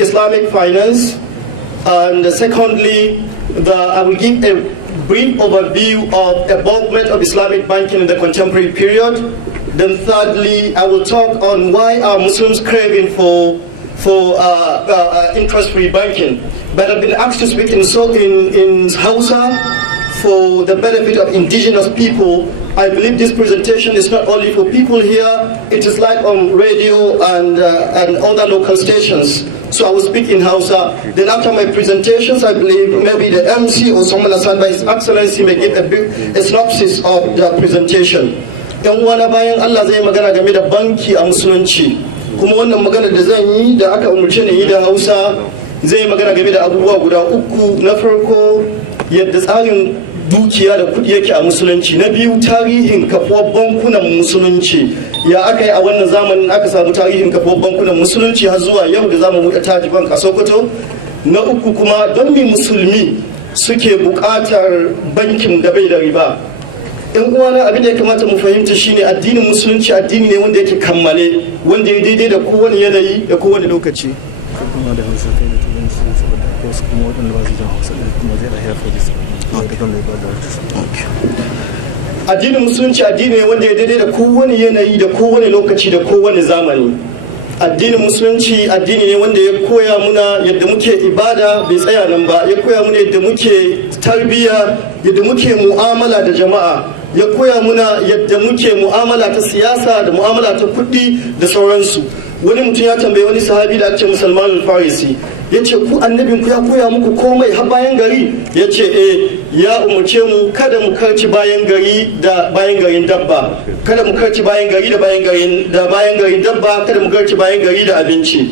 Islamic finance, and secondly, I will give a brief overview of involvement of Islamic banking in the contemporary period. Then thirdly, I will talk on why are Muslims craving for interest-free banking. But I've been asked to speak in Hausa for the benefit of indigenous people. I believe this presentation is not only for people here, it is live on radio and other local stations. So I will speak in Hausa. Then after my presentations, I believe maybe the MC or someone assigned by His Excellency may give a synopsis of the presentation. Yan uwana bayan Allah zai magana game da banki a musulunci. Kuma wannan magana da zan yi da aka umurce ni yi da Hausa zai magana game da abubuwa guda uku. Na farko yadda tsarin dukiya da kudi yake a musulunci. Na biyu tarihin kafuwar bankunan musulunci. Ya aka yi a wannan zamanin aka samu tarihin kafuwar bankunan musulunci har zuwa yau da zamu buɗe Taj Bank a Sokoto. Na uku kuma don me musulmi suke buƙatar bankin da bai da riba. In uwana abin da ya kamata mu fahimta shine addinin musulunci addini ne wanda yake kammale, wanda ya daidai da kowane yanayi da kowane lokaci. Kuma da Hausa kai da Turanci saboda wasu kuma waɗanda ba su jin Hausa kuma zai rahiya fa addinin musulunci addini ne wanda ya daidai da kowane yanayi da kowane lokaci da kowane zamani. Addinin musulunci addini ne wanda ya koya muna yadda muke ibada bai tsaya nan ba, ya koya muna yadda muke tarbiyya, yadda muke mu'amala da jama'a, ya koya muna yadda muke mu'amala ta siyasa da mu'amala ta kuɗi da sauransu. Wani mutum ya tambaye wani sahabi da ake Salman al-Farisi, ya ce ku annabin ku ya koya muku komai har bayan gari? Ya ce ya umarce mu kada mu karci bayan gari da bayan garin dabba, kada mu karci bayan gari da bayan garin dabba, kada mu karci bayan gari da abinci.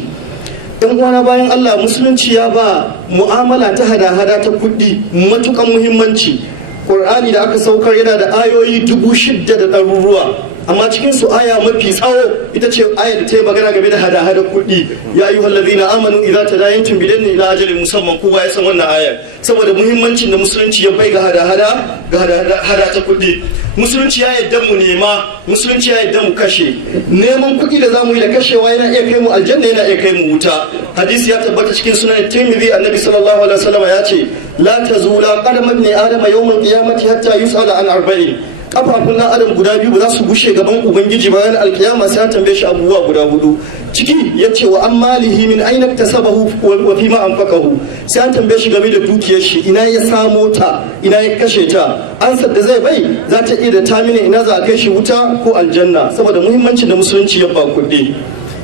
Yan uwana bayan Allah, musulunci ya ba mu'amala ta hada-hada ta kuɗi matukan muhimmanci. Qur'ani da aka saukar yana da ayoyi 6,000 da ɗaruruwa, amma cikin su aya mafi tsawo ita ce ayar da ta yi magana game da hada-hada kuɗi. Ya ayyuhal ladzina amanu idza tadayantum bidayn ila ajalin musamman, kowa ya san wannan ayar saboda muhimmancin da musulunci ya bai ga hada ta kuɗi. Musulunci ya yadda mu nema, musulunci ya yadda mu kashe. Neman kuɗi da zamu yi da kashewa yana iya kai mu aljanna, yana iya kai mu wuta. Hadisi ya tabbata cikin sunan Tirmidhi, annabi sallallahu alaihi wasallam ya ce la tazula qadama ibn adama yawmal qiyamati hatta yus'ala an arba'in. Kafafun na adam guda biyu ba za su gushe gaban ubangiji bayan alkiyama sai an tambaye shi abubuwa guda hudu. Ciki ya ce wa an malihi min aina tasabahu wa fi ma anfaqahu, sai an tambaye shi game da dukiyar shi, ina ya samo ta, ina ya kashe ta. Ansar da zai bai za ta iya da ta mini ina za a kai shi wuta ko aljanna, saboda muhimmancin da musulunci ya ba kuɗi.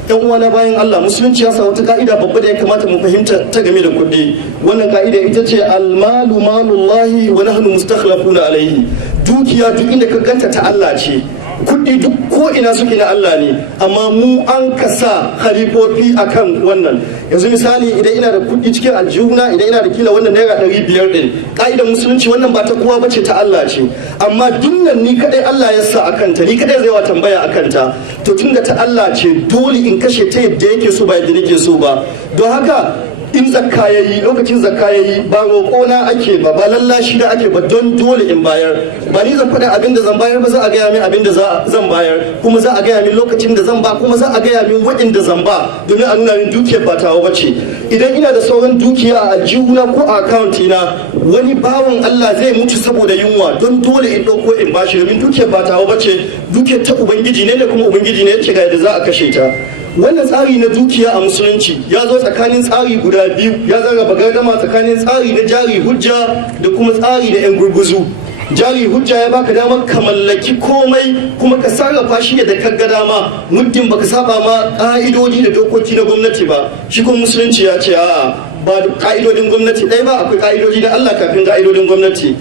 Yan uwana bayan Allah, musulunci ya sa wata ka'ida babba da ya kamata mu fahimta ta game da kuɗi. Wannan ka'ida ita ce almalu malullahi wa nahnu mustakhlafuna alaihi. Dukiya duk inda ka ganta ta Allah ce, kuɗi duk ko ina suke na Allah ne, amma mu an kasa halifofi akan wannan. Yanzu misali idan ina da kuɗi cikin aljihuna, idan ina da kila wannan naira 500 din, ka'idar musulunci wannan ba ta kowa bace, ta Allah ce, amma dunnan ni kadai Allah ya sa akanta, ni kadai zai wa tambaya akanta. To tunda ta Allah ce dole in kashe ta yadda yake so ba yadda nake so ba. Don haka in zakka yayi, lokacin zakka yayi, ba roƙona ake ba lallashi da ake ba, don dole in bayar. Ba ni zan faɗa abin da zan bayar ba, za a gaya min abin da zan bayar, kuma za a gaya min lokacin da zan ba, kuma za a gaya min waɗanda zan ba, domin a nuna min dukiyar ba tawa bace. Idan ina da sauran dukiya a aljihuna ko a account ina, wani bawan Allah zai mutu saboda yunwa, don dole in ɗauko in bashi, domin dukiyar ba tawa bace, dukiyar ta ubangiji ne da kuma ubangiji ne yake ga yadda za a kashe ta. Wannan tsari na dukiya a musulunci ya zo tsakanin tsari guda biyu, ya zarraba gardama tsakanin tsari na jari hujja da kuma tsari na 'yan gurguzu. Jari hujja ya baka damar ka mallaki komai kuma ka sarrafa shi da ka ga dama, muddin baka saba ma ka'idodi da dokoki na gwamnati ba. Shi kuma musulunci ya ce a'a, ba da ka'idodin gwamnati ɗaya ba, akwai ka'idodi na Allah kafin ka'idodin gwamnati.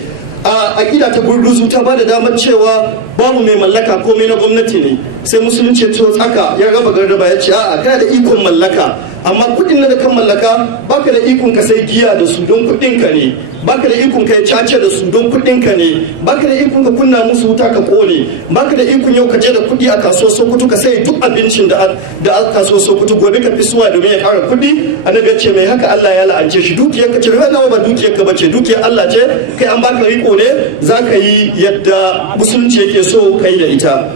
A aƙida ta gurguzu ta ba da damar cewa babu mai mallaka, komai na gwamnati ne. Sai musulunci ya tsaka ya raba gardaba ya ce a'a, kana da ikon mallaka, amma kuɗin da kan mallaka baka da ikon ka sai giya da su don kuɗin ka ne, baka da ikon ka cace da su don kuɗin ka ne, baka da ikon ka kunna musu wuta ka kone, baka da ikon yau ka je da kuɗi a kasuwar Sokoto ka sai duk abincin da a kasuwar Sokoto, gobe ka fi suwa domin ya ƙara kuɗi. Annabi ya ce mai haka Allah ya la'ance shi. Dukiyar ka ce nawa ba dukiyar ka bace, dukiyar Allah ce, kai an baka riko ne, za ka yi yadda musulunci yake so kai da ita.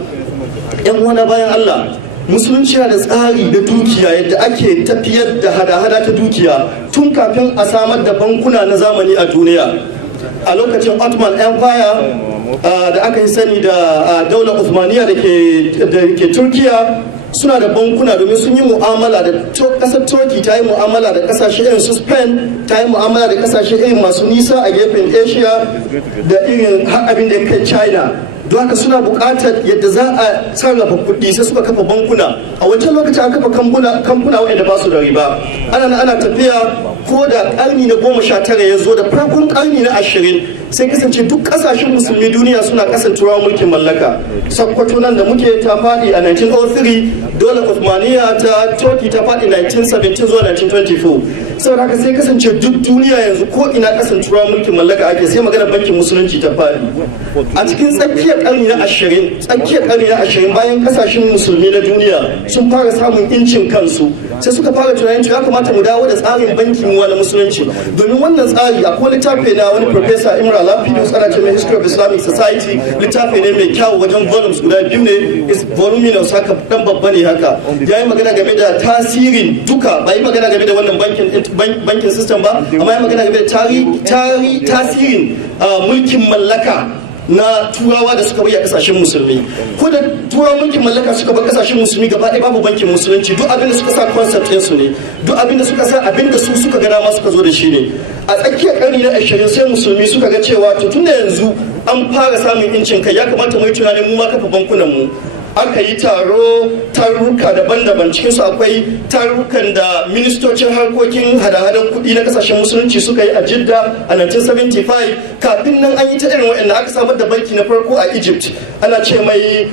Yan uwana bayan Allah, musulunci yana da tsari da dukiya yadda ake tafiyar da hada-hada ta dukiya tun kafin a samar da bankuna na zamani a duniya. A lokacin Ottoman Empire da aka yi sani da daular Uthmaniyya da ke Turkiya suna da bankuna domin sun yi mu'amala da kasar Turkey, ta yi mu'amala da kasashe irin su Spain, ta yi mu'amala da kasashe irin masu nisa a gefen Asia da irin abin da ya kai China. Don haka suna buƙatar yadda za a sarrafa kuɗi sai suka kafa bankuna. A wancan lokacin an kafa kamfuna waɗanda ba su da riba. Ana tafiya ko da ƙarni na 19 ya zo da farkon ƙarni na 20 sai kasance duk ƙasashen musulmi duniya suna ƙasan turawan mulkin mallaka. Sokoto nan da muke ta faɗi a 1903, dole Uthmaniyya ta Turkey ta faɗi 1917 zuwa 1924. Saboda haka sai kasance duk duniya yanzu ko ina ƙasan turawan mulkin mallaka ake, sai magana bankin musulunci ta faɗi. A cikin tsakiyar ƙarni na 20 bayan ƙasashen musulmi na duniya sun fara samun incin kansu, sai suka fara tunanin ya kamata mu dawo da tsarin bankin na musulunci. Domin wannan tsari akwai littafi na wani Professor Imran Lapidus, ana ce mai History of Islamic Society, littafi ne mai kyau wajen volumes guda biyu ne, is voluminous haka dan babba ne haka. Ya yi magana game da tasirin duka, ba yi magana game da wannan bankin system ba, amma ya magana game da tasirin mulkin mallaka na turawa da suka bai a kasashen musulmi. Ko da turawan mulkin mallaka suka bar kasashen musulmi gaba ɗaya babu bankin musulunci, duk abin da suka sa concept ɗinsu ne, duk abin da suka sa abin da su suka gana ma suka zo da shi ne. A tsakiyar ƙarni na 20 sai musulmi suka ga cewa to tun da yanzu an fara samun incin kai, ya kamata mu yi tunanin mu ma kafa bankunan mu. Aka yi tarurruka daban-daban, cikinsu akwai tarurrukan da ministocin harkokin hada-hadan kuɗi na kasashen musulunci suka yi a Jidda a 1975. Kafin nan an yi ta irin waɗanda aka samar da banki na farko a Egypt, ana ce mai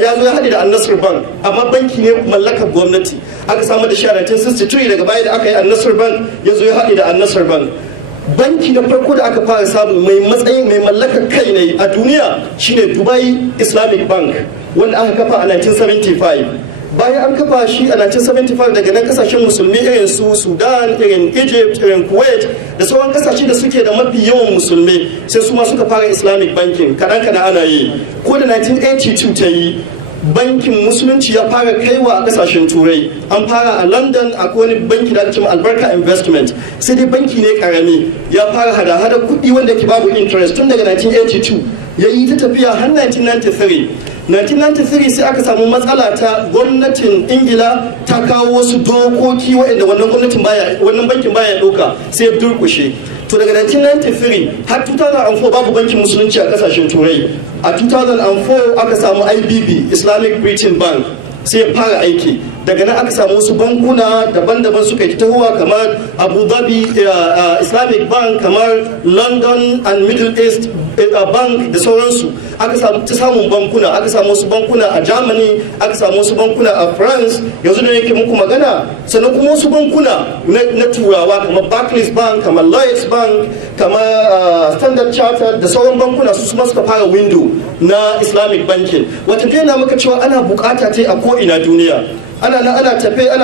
ya zo ya haɗe da Al-Nasr Bank, amma banki ne mallakar gwamnati. Aka samar da shi a 1963, daga baya da aka yi Al-Nasr Bank ya zo ya haɗe da Al-Nasr Bank. Banki na farko da aka fara samu mai matsayin mai mallakar kai ne a duniya shine Dubai Islamic Bank, wanda aka kafa a 1975. Bayan an kafa shi a 1975, daga nan kasashen musulmi irin su Sudan, irin Egypt, irin Kuwait da sauran kasashe da suke da mafi yawan musulmi sai su ma suka fara Islamic banking kaɗan ana yi. Ko da 1982 ta yi, bankin musulunci ya fara kaiwa a kasashen turai. An fara a London, akwai wani banki da ake cewa Albarka Investment, sai dai banki ne karami, ya fara hada-hada kuɗi wanda ke babu interest tun daga 1982, ya yi ta tafiya har 1993 sai aka samu matsala ta gwamnatin Ingila ta kawo wasu dokoki waɗanda wannan bankin baya ɗauka, sai ya durkushe. To daga 1993 har 2004 babu bankin musulunci a kasashen turai. A 2004 aka samu IBB, Islamic Britain Bank, sai ya fara aiki. Daga nan aka samu wasu bankuna daban-daban suka yi tahowa, kamar Abu Dhabi Islamic Bank, kamar London and Middle East Bank da sauransu. Aka samu ta samun bankuna, aka samu wasu bankuna a Germany, aka samu wasu bankuna a France, yanzu da yake muku magana. Sannan kuma wasu bankuna na turawa kamar Barclays Bank, kamar Lloyds Bank, kamar Standard Chartered da sauran bankuna su ma suka fara window na Islamic banking. Wata dai na maka cewa ana bukata ta a ko'ina duniya. Ana tafe a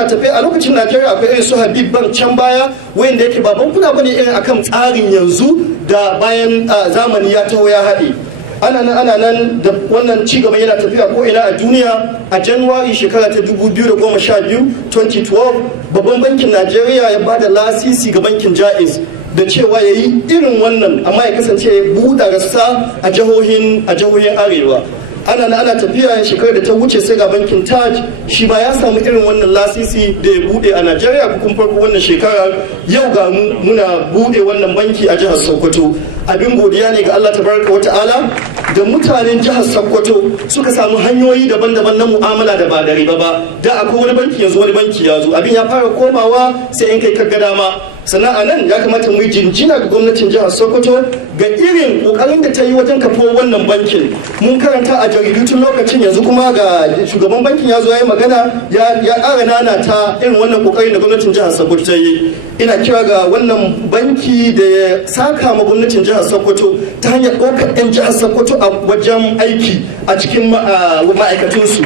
lokacin Najeriya akwai irin su Habib Bank can baya, wanda yake ba bankuna bane irin akan tsarin yanzu da bayan zamani ya taho ya haɗe. Ana nan da wannan cigaban yana tafiya ko ina a duniya. A January shekara ta 2012 babban bankin Najeriya ya bada lasisi ga bankin Jaiz da cewa ya yi irin wannan, amma ya kasance ya buɗe rassa a jihohin arewa. Ana tafiya shekarar da ta wuce sai ga bankin Taj shi ba ya samu irin wannan lasisi da ya bude a Najeriya kun farko wannan shekarar. Yau ga muna bude wannan banki a jihar Sokoto. Abin godiya ne ga Allah tabaraka wa ta'ala da mutanen jihar Sokoto suka samu hanyoyi daban-daban na mu'amala da ba da riba ba. Da akwai wani banki yanzu wani banki ya zo, abin ya fara komawa sai in kai kaga dama. Sannan a nan ya kamata mu yi jinjina ga gwamnatin jihar Sokoto ga irin kokarin da ta yi wajen kafo wannan bankin. Mun karanta a jaridu tun lokacin, yanzu kuma ga shugaban bankin ya zo ya yi magana ya ƙara nana ta irin wannan kokarin da gwamnatin jihar Sokoto ta yi. Ina kira ga wannan banki da ya saka ma gwamnatin jihar Sokoto ta hanyar ɗaukar 'yan jihar Sokoto a wajen aiki a cikin ma'aikatunsu.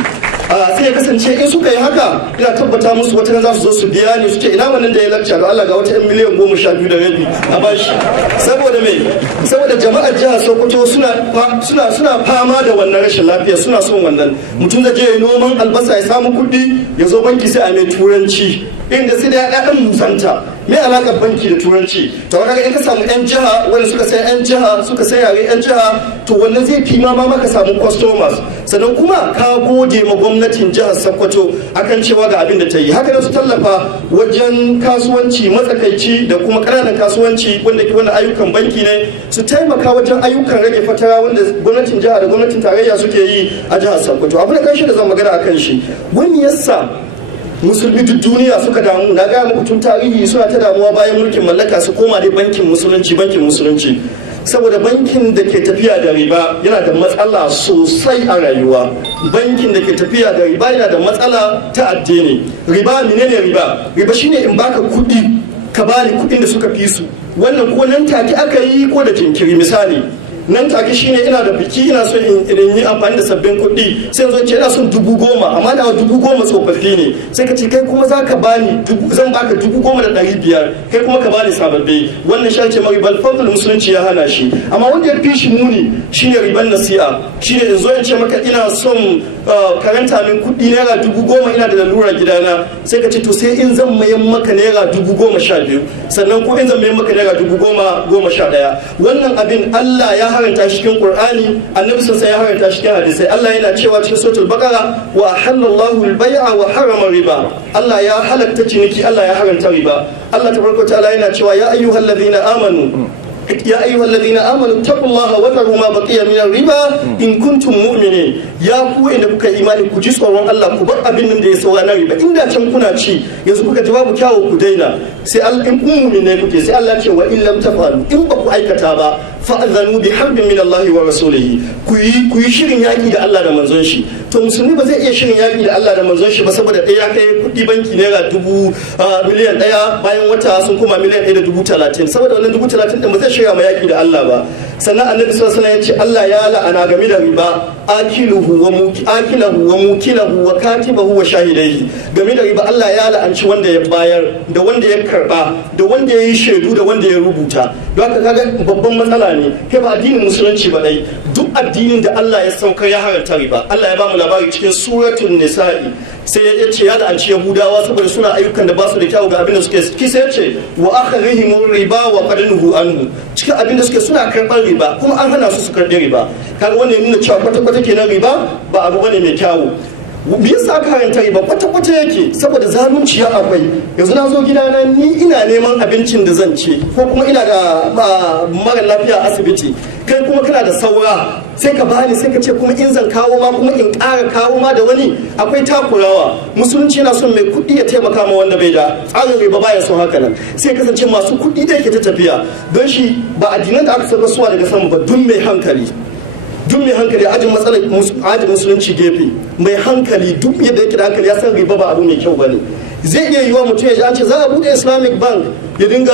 sai ya kasance in suka yi haka ina tabbata musu wata ran za su zo su biya ni su ce ina wannan da ya lakca da Allah ga wata 'yan miliyan 12 da rabi a bashi saboda me saboda jama'ar jihar Sokoto suna fama da wannan rashin lafiya suna son wannan mutum zai je noman albasa ya samu kuɗi ya zo banki sai a mai turanci inda sai da ya ɗan musanta me alaƙar banki da turanci to kaga in ka samu 'yan jiha wanda suka sai 'yan jiha suka sai yare 'yan jiha to wannan zai fi ma maka samu customers sannan kuma ka gode ma gwamnatin jihar Sokoto akan cewa ga abin da ta yi haka da su tallafa wajen kasuwanci matsakaici da kuma ƙananan kasuwanci wanda ke wannan ayyukan banki ne su taimaka wajen ayyukan rage fatara wanda gwamnatin jiha da gwamnatin tarayya suke yi a jihar Sokoto abu da kanshi da zan magana akan shi wani yasa musulmi duk duniya suka damu na gaya muku tun tarihi suna ta damuwa bayan mulkin mallaka su koma dai bankin musulunci saboda bankin da ke tafiya da riba yana da matsala sosai a rayuwa bankin da ke tafiya da riba yana da matsala ta addini riba menene riba shine in baka kudi ka bani kudin da suka fi su wannan ko nan take aka yi ko da jinkiri misali nan take shine ina da biki ina son in yi amfani da sabbin kuɗi sai yanzu ce ina son 10,000 amma da 10,000 tsofaffi ne sai ka ce kai kuma za ka bani zan baka 10,500 kai kuma ka bani sababbi wannan shi ake maribal fadl musulunci ya hana shi amma wanda ya fi shi muni shine riban nasi'a shine in zo in ce maka ina son karanta min kuɗi naira 10,000 ina da lalura gidana sai ka ce to sai in zan mayan maka naira 12,000 sannan ko in zan mayan maka naira 10,011 wannan abin Allah ya haranta shi cikin Qur'ani annabi sai ya haranta shi cikin hadisi Allah yana cewa cikin suratul baqara wa halallahu al-bay'a wa harama riba Allah ya halatta ciniki Allah ya haranta riba Allah tabaraka ta'ala yana cewa ya ayyuhallazina amanu يا أيها الذين آمنوا اتقوا الله وذروا ما بقي من الربا إن كنتم مؤمنين يا ku inda kuka imani ku ji tsoron Allah ku bar abin da ya saura na riba inda can kuna ci yanzu kuka ji babu kyawu ku daina sai Allah in mu'min ne kuke sai Allah ce wa in lam tafalu in ba ku aikata ba fa'adhanu bi harbin min Allah wa rasulihi ku yi shirin yaki da Allah da manzon shi to musulmi ba zai iya shirin yaki da Allah da manzon shi ba saboda ɗaya kai kuɗi banki naira miliyan 1 bayan wata sun kuma miliyan 1.30 saboda wannan 30 din ba zai shirya ma yaki da Allah ba sannan annabi sallallahu alaihi wasallam ya ce Allah ya la'ana game da riba akilahu wa mukilahu wa katibahu wa shahidaihi game da riba Allah ya la'anci wanda ya bayar da wanda ya karba da wanda ya yi shaidu da wanda ya rubuta don haka kaga babban matsala ne kai ba addinin musulunci ba dai duk addinin da Allah ya saukar ya haranta riba Allah ya ba mu labari cikin suratul nisa'i sai ya ce ya la'anci yahudawa saboda suna ayyukan da ba su da kyau ga abin da suke kisa ya ce wa akhrihim riba wa qadnuhu anhu cikin abin da suke suna karɓar riba kuma an hana su karɓi riba kaga wannan nuna cewa kwata-kwata kenan riba ba abu bane mai kyawu me yasa aka haranta riba kwata-kwata yake saboda zalunci ya akwai yanzu na zo gidana ni ina neman abincin da zan ci ko kuma ina da mara lafiya a asibiti kai kuma kana da saura sai ka bani sai ka ce kuma in zan kawo ma kuma in ƙara kawo ma da wani akwai takurawa musulunci yana son mai kuɗi ya taimaka ma wanda bai da tsarin riba baya son haka nan sai kasance masu kuɗi da yake ta tafiya don shi ba addinan da aka saka suwa daga sama ba duk mai hankali ajin matsalar ajin musulunci gefe mai hankali duk yadda yake da hankali ya san riba ba abu mai kyau bane zai iya yiwa mutum ya ji an ce za a bude Islamic bank ya dinga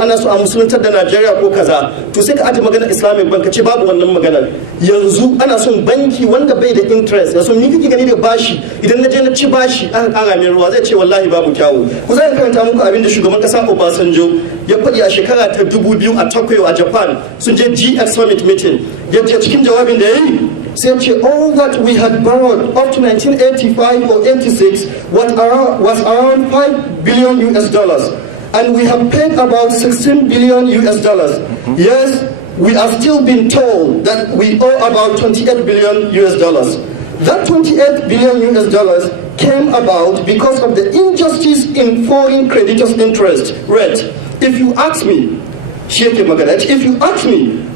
ana so a musuluntar da Najeriya ko kaza to sai ka aje maganar Islamic bank ka ce babu wannan maganar yanzu ana son banki wanda bai da interest yanzu ni kike gani da bashi idan na je na ci bashi aka kara min ruwa zai ce wallahi babu kyawu ku zai karanta muku abin da shugaban kasa Obasanjo ya faɗi a shekara ta 2000 a Tokyo a Japan sun je GX Summit meeting yace cikin jawabin da yayi sai ce all that we had borrowed up to 1985 or 86 was around $5 billion US, and we have paid about $16 billion US. Yes, we are still being told that we owe about $28 billion US. That $28 billion US came about because of the injustice in foreign creditors' interest rate. If you ask me,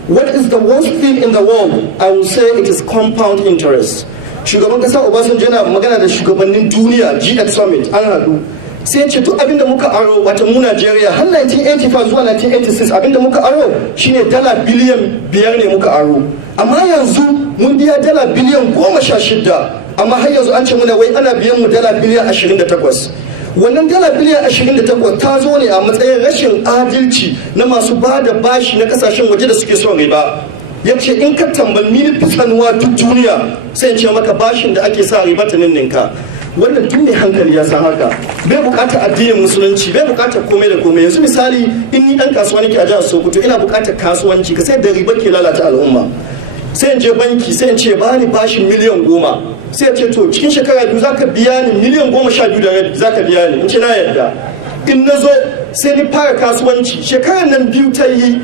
what is the worst thing in the world? I will say it is compound interest. Shugaban kasa Obasanjo yana magana da shugabannin duniya GX Summit an haɗu sai ce duk abinda muka aro wata mu Najeriya har 1985 zuwa 1986 abinda muka aro shine dala biliyan 5 ne muka aro amma yanzu mun biya dala biliyan 16 amma har yanzu an ce muna wai ana biyan mu dala biliyan 28 wannan dala biliyan 28 ta zo ne a matsayin rashin adalci na masu ba da bashi na kasashen waje da suke son riba ya ce in ka tambayi ni fi sanuwa duk duniya sai in ce maka bashin da ake sa riba ta ninninka. Wannan duk mai hankali ya san haka, bai bukatar addinin musulunci, bai bukatar komai da komai. Yanzu misali in ni dan kasuwa nake a jihar Sokoto ina bukatar kasuwanci, ka sai da riba ke lalata al'umma, sai in je banki sai in ce ba ni bashin miliyan 10, sai ya ce to cikin shekara 2 zaka biya ni miliyan 12 da rabi zaka biya ni, in ce na yarda. In na zo sai ni fara kasuwanci, shekarar nan 2 ta yi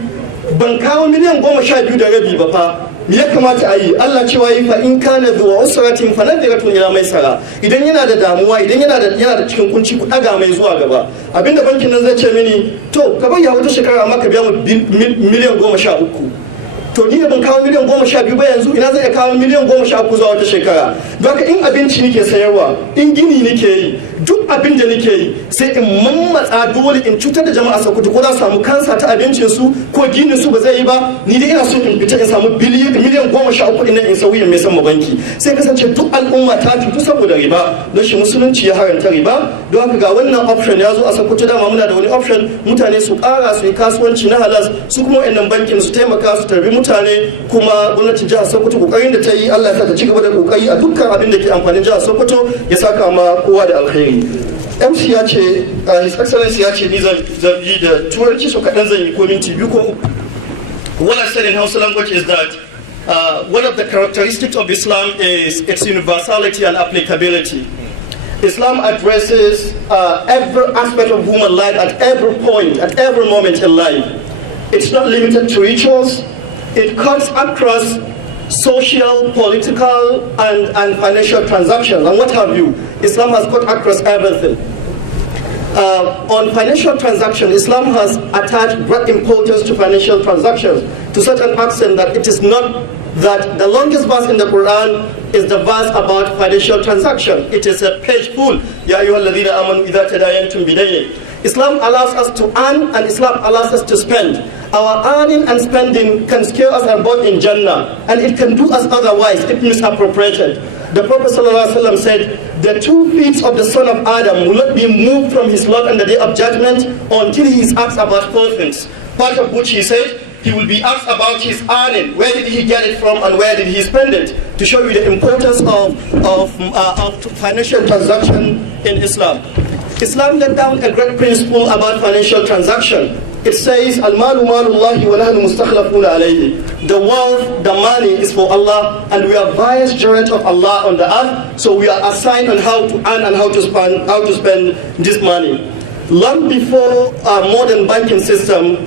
ban kawo miliyan 12 da rabi ba fa, me ya kamata a yi? Allah cewa yi fa in kana zuwa usratin fa nadhiratun ila maisara. Idan yana da damuwa, idan yana da cikin kunci, ku daga mai zuwa gaba. Abinda bankin nan zai ce mini, to ka bayya wata shekara amma ka biya mu miliyan 13. To ni da ban kawo miliyan 12 ba yanzu, ina zai kawo miliyan 13 zuwa wata shekara? Don haka in abinci nake sayarwa, in gini nake yi, duk abin da nake yi sai in mammatsa dole in cutar da jama'a Sokoto, ko za su samu kansa ta abincin su ko ginin su ba zai yi ba. Ni dai ina so in fita in samu miliyan 13 ina in sauyin mai sama banki, sai kasance duk al'umma ta cutu saboda riba. Don shi musulunci ya haranta riba. Don haka ga wannan option ya zo a Sokoto, dama muna da wani option, mutane su kara su yi kasuwanci na halas, su kuma wa'annan bankin su taimaka su tarbi mutane. Kuma gwamnatin jihar Sokoto kokarin da ta yi, Allah ya sa ta ci gaba da kokari a dukkan abin da ke amfanin jihar Sokoto, ya saka ma kowa da alkhairi. MC ya ce, His Excellency ya ce ni zan yi da turanci, so kaɗan zan yi ko minti 2 ko 3. What I said in Hausa language is that one of the characteristics of Islam is its universality and applicability. Islam addresses every aspect of human life at every point, at every moment in life. It's not limited to rituals. It cuts across social, political, and financial transactions, and what have you. Islam has cut across everything. On financial transactions, Islam has attached great importance to financial transactions to such an extent that it is not that the longest verse in the Quran is the verse about financial transaction. It is a page full. Ya ayyuhalladhina amanu idha tadayantum bidaynin. Islam allows us to earn and Islam allows us to spend. Our earning and spending can scare us above in Jannah, and it can do us otherwise if misappropriated. The Prophet ﷺ said, the 2 feet of the son of Adam will not be moved from his Lord on the day of judgment until he is asked about 4 things. Part of which he said, he will be asked about his earning. Where did he get it from and where did he spend it? To show you the importance of financial transaction in Islam. Islam laid down a great principle about financial transaction. It says, Al-malu malullahi wa nahnu mustakhlafuna alayhi. The wealth, the money is for Allah, and we are vicegerent of Allah on the earth, so we are assigned on how to earn and how to spend this money. Long before our modern banking system,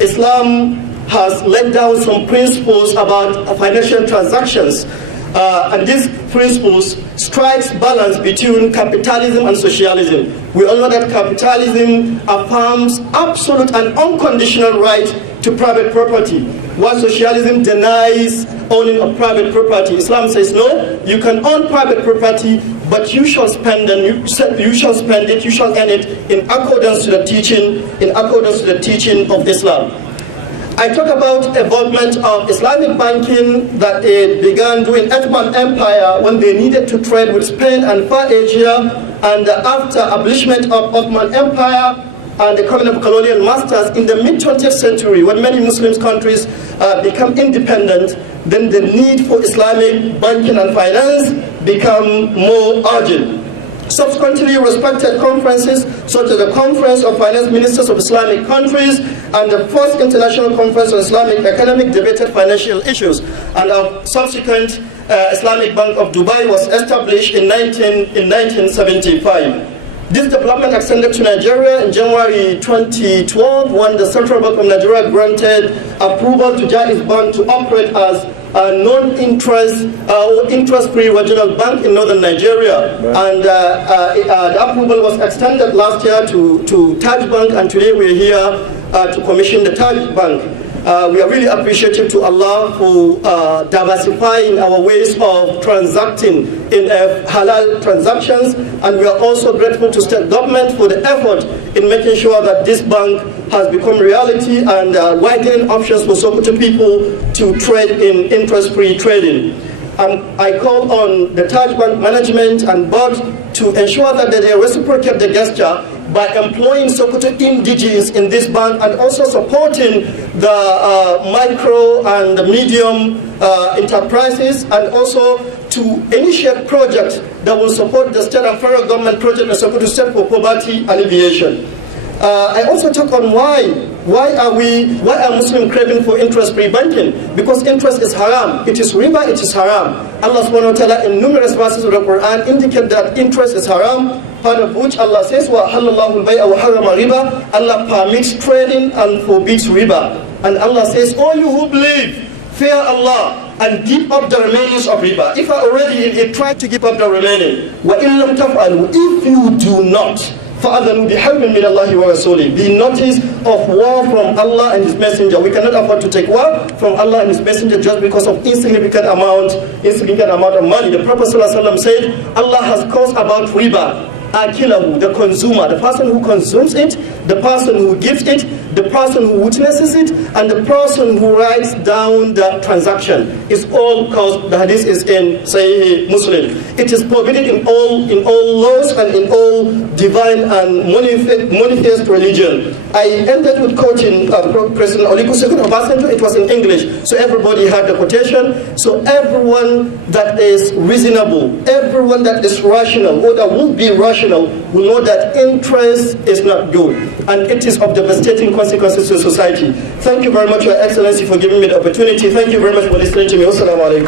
Islam has laid down some principles about financial transactions. And these principles strikes balance between capitalism and socialism. We all know that capitalism affirms absolute and unconditional right to private property, while socialism denies owning of private property. Islam says no, you can own private property, but you shall spend it, you shall earn it in accordance to the teaching of Islam. I talk about involvement of Islamic banking that began during Ottoman Empire when they needed to trade with Spain and Far Asia, and after abolishment of Ottoman Empire and the coming of colonial masters in the mid-20th century, when many Muslim countries become independent, then the need for Islamic banking and finance become more urgent. Subsequently, respected conferences such as the Conference of Finance Ministers of Islamic Countries and the First International Conference on Islamic Economic debated financial issues, and a subsequent Islamic Bank of Dubai was established in 1975. This development extended to Nigeria in January 2012 when the Central Bank of Nigeria granted approval to Jaiz Bank to operate as a non-interest or interest-free regional bank in northern Nigeria. And the approval was extended last year to Taj Bank, and today we're here to commission the Taj Bank. We are really appreciative to Allah for diversifying our ways of transacting in halal transactions, and we are also grateful to state government for the effort in making sure that this bank has become reality and widening options for so many people to trade in interest-free trading. I call on the Taj Bank management and board to ensure that they reciprocate the gesture by employing Sokoto indigenes in this bank and also supporting the micro and the medium enterprises, and also to initiate projects that will support the state and federal government project in Sokoto State for poverty alleviation. I also talk on why are Muslims craving for interest-free banking? Because interest is haram. It is riba, it is haram. Allah subhanahu wa ta'ala in numerous verses of the Quran indicate that interest is haram, part of which Allah says, وَأَحَلَّ اللَّهُ الْبَيْءَ وَحَرَّمَ riba. Allah permits trading and forbids riba. And Allah says, all you who believe, fear Allah and give up the remainings of riba. If I already in it, try to give up the remaining. وَإِن لَمْ تَفْعَلُوا. If you do not, فَأَذَنُوا بِحَرْبٍ مِّنَ اللَّهِ وَرَسُولِهِ. Be notice of war from Allah and His Messenger. We cannot afford to take war from Allah and His Messenger just because of insignificant amount of money. The Prophet ﷺ said, Allah has caused about riba, akilahu, the consumer, the person who consumes it, the person who gives it, the person who witnesses it, and the person who writes down the transaction. It's all caused. The hadith is in Sahih Muslim. It is prohibited in all laws and in all divine and monotheist religion. I ended with quoting President Olusegun Obasanjo. It was in English, so everybody had the quotation. So everyone that is reasonable, everyone that is rational, or that will be rational, will know that interest is not good, and it is of devastating consequences to society. Thank you very much, Your Excellency, for giving me the opportunity. Thank you very much for listening to me. Wassalamu alaikum.